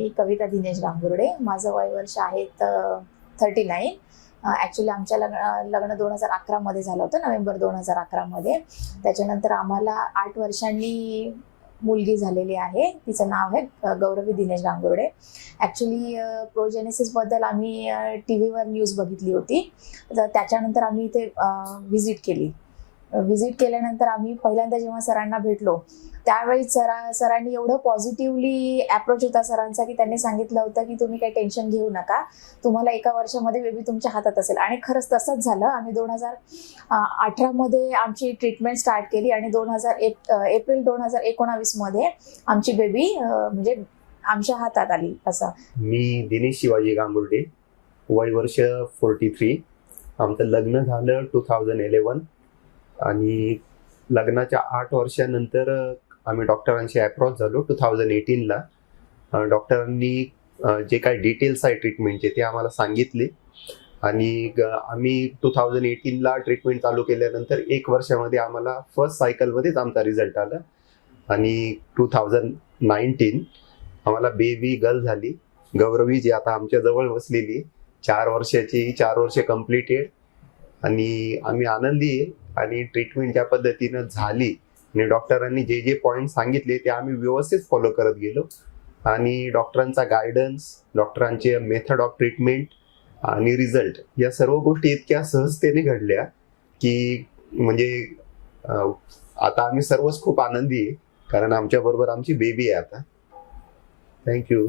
मी कविता दिनेश गांगुर्डे. माझं वय वर्ष आहे थर्टी नाईन ॲक्च्युली आमच्या लग्न लग्न दोन हजार अकरामध्ये झालं होतं नोव्हेंबर दोन हजार अकरामध्ये. त्याच्यानंतर आम्हाला आठ वर्षांनी मुलगी झालेली आहे. तिचं नाव आहे गौरवी दिनेश गांगुर्डे. ॲक्च्युली प्रोजेनेसिसबद्दल आम्ही टी व्हीवर न्यूज बघितली होती. तर त्याच्यानंतर आम्ही इथे व्हिजिट केली. व्हिजिट केल्यानंतर आम्ही पहिल्यांदा जेव्हा सरांना भेटलो त्यावेळी सरा सरांनी एवढं पॉझिटिव्हली अप्रोच होता सरांचा की त्यांनी सांगितलं होतं की तुम्ही काही टेन्शन घेऊ नका. तुम्हाला एका वर्षामध्ये बेबी तुमच्या हातात असेल. आणि खरंच तसंच झालं. आम्ही दोन हजार अठरामध्ये आमची ट्रीटमेंट स्टार्ट केली आणि दोन हजार एप एप्रिल दोन हजार एकोणावीसमध्ये आमची बेबी म्हणजे आमच्या हातात आली असं. मी दिनेश शिवाजी गांगुर्डे वय वर्ष फोर्टी थ्री आमचं लग्न झालं टू थाउजंड इलेवन आणि लग्नाच्या आठ वर्षानंतर आम्ही डॉक्टरांशी अप्रोच झालो टू थाउजंड एटीनला डॉक्टरांनी जे काही डिटेल्स आहे ट्रीटमेंटचे ते आम्हाला सांगितले. आणि ग- आम्ही टू थाउजंड एटीनला ट्रीटमेंट चालू केल्यानंतर एक वर्षामध्ये आम्हाला फर्स्ट सायकलमध्येच आमचा रिझल्ट आला. आणि टू थाउजंड नाईन्टीन आम्हाला बेबी गर्ल झाली. गौरवी जी आता आमच्या जवळ बसलेली चार वर्षाची चार वर्ष कम्प्लिटेड आणि आम्ही आनंदी आहे. आणि ट्रीटमेंट ज्या पद्धतीनं झाली आणि डॉक्टरांनी जे जे पॉईंट सांगितले ते आम्ही व्यवस्थित फॉलो करत गेलो. आणि डॉक्टरांचा गायडन्स डॉक्टरांचे मेथड ऑफ ट्रीटमेंट आणि रिझल्ट या सर्व गोष्टी इतक्या सहजतेने घडल्या की म्हणजे आता आम्ही सर्वच खूप आनंदी आहे. कारण आमच्या बरोबर आमची बेबी आहे आता. थँक्यू